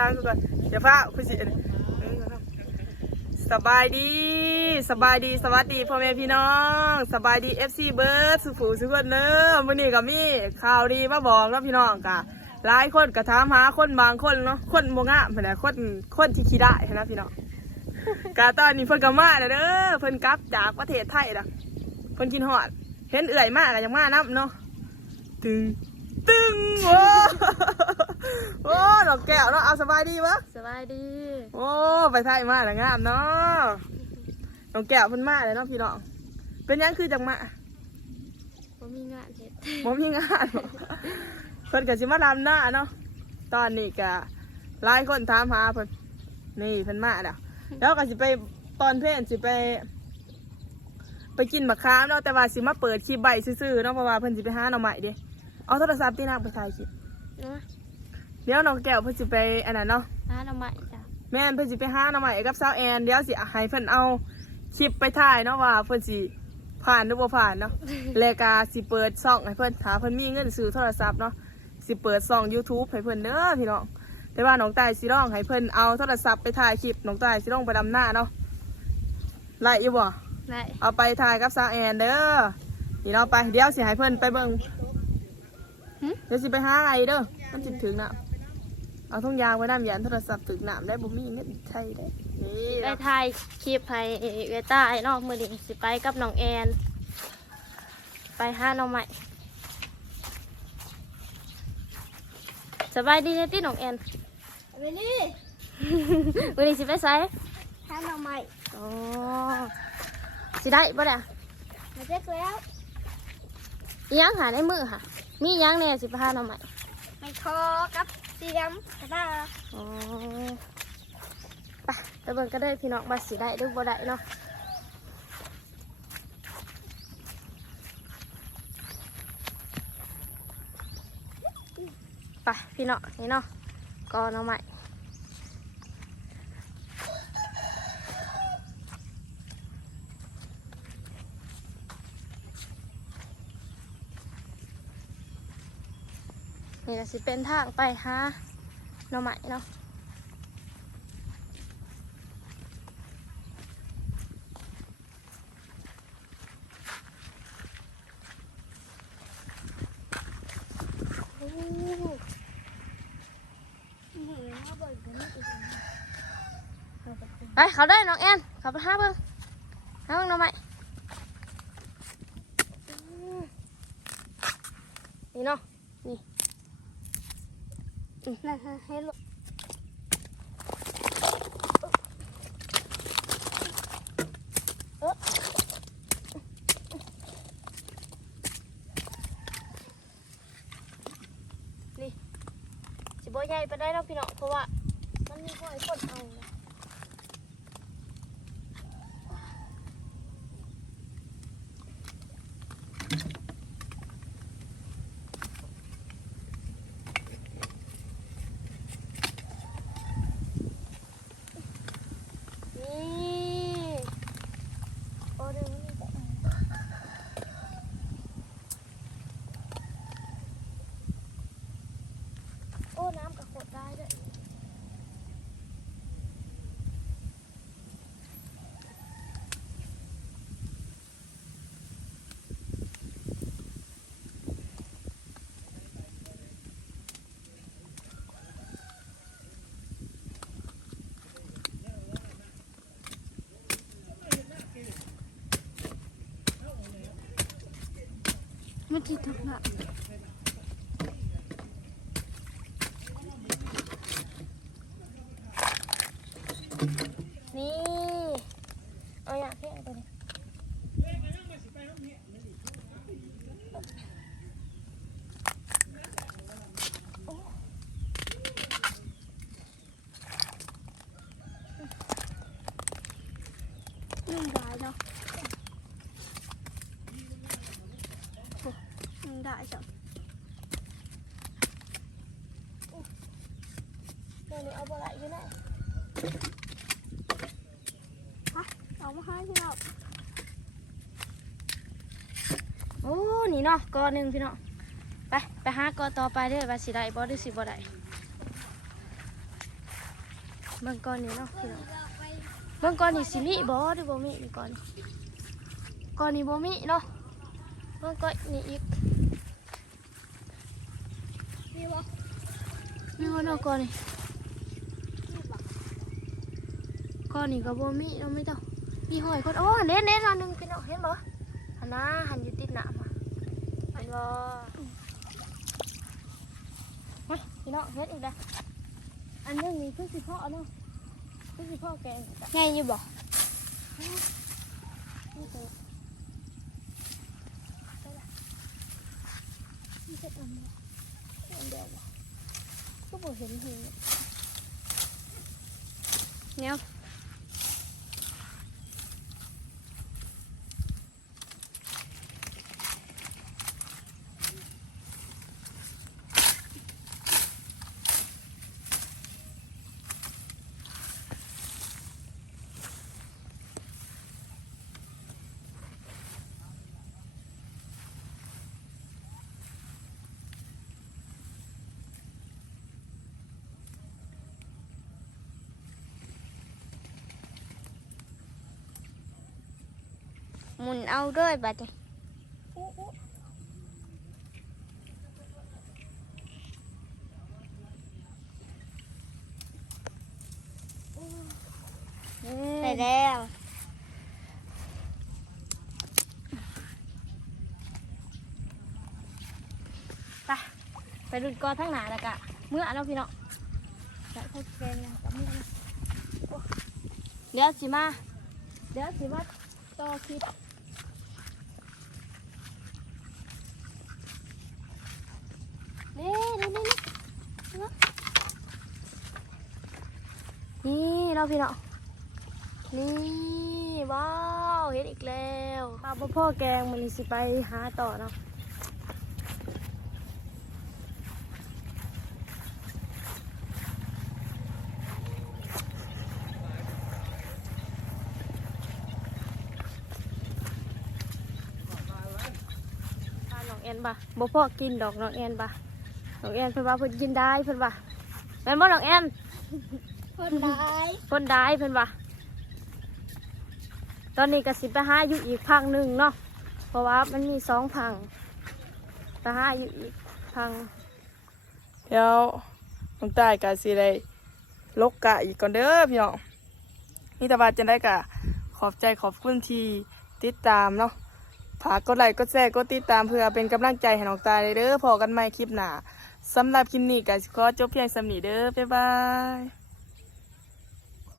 ล้างก่อนเดี๋ยวพระคุณสิสบายดี สบายดีสวัสดีพ่อแม่พี่น้อง สบายดีเอฟซีเบิร์ดสุผูสุขคนเนอมื่อนี้ก็มีข่าวดีมาบอกแล้วพี่น้องกะหลายคนก็ถามหาคนบางคนเนาะคนโมงะเพื่อนคนคนที่ขี้ได้นะพี่น้องกะตอนนี้เพิ่นก็มาแล้วเด้อเพิ่นกลับจากประเทศไทยละเพิ่นกินฮอด เห็นเอื่อยมากก็ยังมานับเนาะตึง ตึงโอ้โอ้ดอกแก้วเนาะเอาสบายดีวะสบายดีโอ้ไปไทยมาแล้วงามเนาะน้องแก้วเพิ่นมาเลยเนาะพี่น้องเป็นหยังคือจังมาผมมีงานเฮ็ดบ่มีงานบ่เพิ่นก็สิมาลำหน้าเนาะตอนนี้ก็หลายคนถามหาเพิ่นนี่เพิ่นมาแล้วแล้วก็สิไปตอนเพลนสิไป ไปกินมะขามเนาะแต่ว่าสิมาเปิดคลิปใบซื่อๆเนาะเพราะว่าเพิ่นสิไปหาหน่อไม้เด้ เอาโทรศัพท์ที่นักไปถ่ายคลิปเนาะเดี๋ยวน้องแก้วเพิ่นสิไปอันนั้นเนาะร้านเอาใหม่จ้ะแม่นเพิ่นสิไปหาหน่อไม้กับสาวแอนเดี๋ยวสิให้เพิ่นเอาคลิปไปถ่ายเนาะว่าเพิ่นสิผ่านหรือบ่ผ่านเนาะแล้วก็สิเปิดช่องให้เพิ่นถ้าเพิ่นมีเงินซื้อโทรศัพท์เนาะสิเปิดช่อง YouTube ให้เพิ่นเด้อพี่น้องแต่ว่าน้องตายสิร้องให้เพิ่นเอาโทรศัพท์ไปถ่ายคลิปน้องตายสิร้องไปดำหน้าเนาะไล่อยู่บ่ได้เอาไปถ่ายกับสาวแอนเด้อนี่เราะไปเดี๋ยวสิให้เพิ่นไปเบิ่ง เดี๋ยวสิไปหาไอ้เด้อมันสิถึงน่ะเอาทุ่งยางไว้น้ำยันโทรศัพท์ถึงน้ำได้บ่มีเงินใช้ได้นี่ไปเนาะถ่ายคลิปให้เวต้าไอ้นอกมือดิสิไปกับน้องแอน ไปหาน้องใหม่สบายดีเนตี้น้องแอนไปนี่มือดิสิไปไสทำมาใหม่อ๋อสิได้ปะเนี่ยมาเจ๊กแล้วอิหยังหาในมือค่ะ มีอิหยังแน่สิไปหาน้องใหม่ไม่คอกับเสียมกระดาษอ๋อไปไปเบิ่งก็ได้พี่น้องบัสสิได้หรือบ่ได้เนาะไปพี่เนาะนี่เนาะก็น้องใหม่ นี่ก็สิเป็นทางไปหาหน้องใหม่เนาะไปเขาได้น้องแอนเขาไปหาเบิ่งหาเบิ่งน้องใหม่นี่เนาะนี่ นะคะให้ลงสิบ่ใหญ่ไปได้แล้วพี่น้องเพราะว่า มันมีหอยคนเอานะนี่โอ้เดี๋ยวมันมีแต่ โอ้ น้ำกับขวดได้ด้วยมัน ที่ทักหนักนี่ เอาอย่างเพี้ยงตัวนี้ยุ่งได้เนาะยุ่งได้จ้ะเดี๋ยวนี้เอาบ่ไหลอยู่ไหน เอามาให้พี่น้องโอ้ นี่เนาะกอหนึ่งพี่น้องไป ไปหากอต่อไปเด้อว่าสิได้บ่หรือสิบ่ได้เบิ่งก่อนนี่เนาะพี่น้องเบิ่งก่อนนี่สิมีบ่หรือบ่มีนี่ก่อนก่อนนี่บ่มีเนาะเบิ่งก่อนนี่อีกมีวะมีบ่เนาะก่อนนี่ ก่อนนี่ก็บ่มีเนาะไม่ต้องมีหอยคนโอ้เน้นเน้นอันหนึงพี่น้องเห็นบ่หันหน้าหันอยู่ติดหน้ามาเห็นบ่เฮ้ยพี่น้องเฮ็ดอีกแล้วอันหนึงนี่คือสิพ่อเนาะคือสิพ่อแกงจ้ะไงอยู่บ่ก็บ่เห็นหิงเนี่ย หมุนเอาด้วยบัดนี้ไปแล้วไปไปดุดกอทั้งหนาแล้วกะเมื่อเนาะพี่เนาะเข้าเกมนะกับเมื่อนะโอ้เดี๋ยวสิมา เดี๋ยวสิมาต่อคลิปนี่นี่นี่นี่ นี่เราะพี่เนาะนี่ว้าวเห็นอีกแล้วปลาบ่พ่อแกงมันสิไปหาต่อเนาะปลาน้องแอนปะบ่พ่อกินดอกน้องแอนปะน้องแอนเพิ่นว่าเพิ่นกินได้เพิ่นว่าแม่นบ่น้องแอน คนร้ายคนได้เพิ่นว่าตอนนี้ก็สิไปหาอยู่อีกพังหนึ่งเนาะเพราะว่ามันมีสองพังไปหาอยู่อีกพังเดี๋ยวน้องตายกะสิได้ลกกะอีกก่อนเด้อพี่น้องนี่ต่ว่าจะได้กะขอบใจขอบคุณที่ติดตามเนาะฝากกดไลค์กดแชร์กดติดตามเพื่อเป็นกำลังใจให้น้องตายเด้อพอกันใหม่คลิปหน้าสำหรับคลิปนี้กะสิขอจบเพียงสำนีเด้อบ๊ายบาย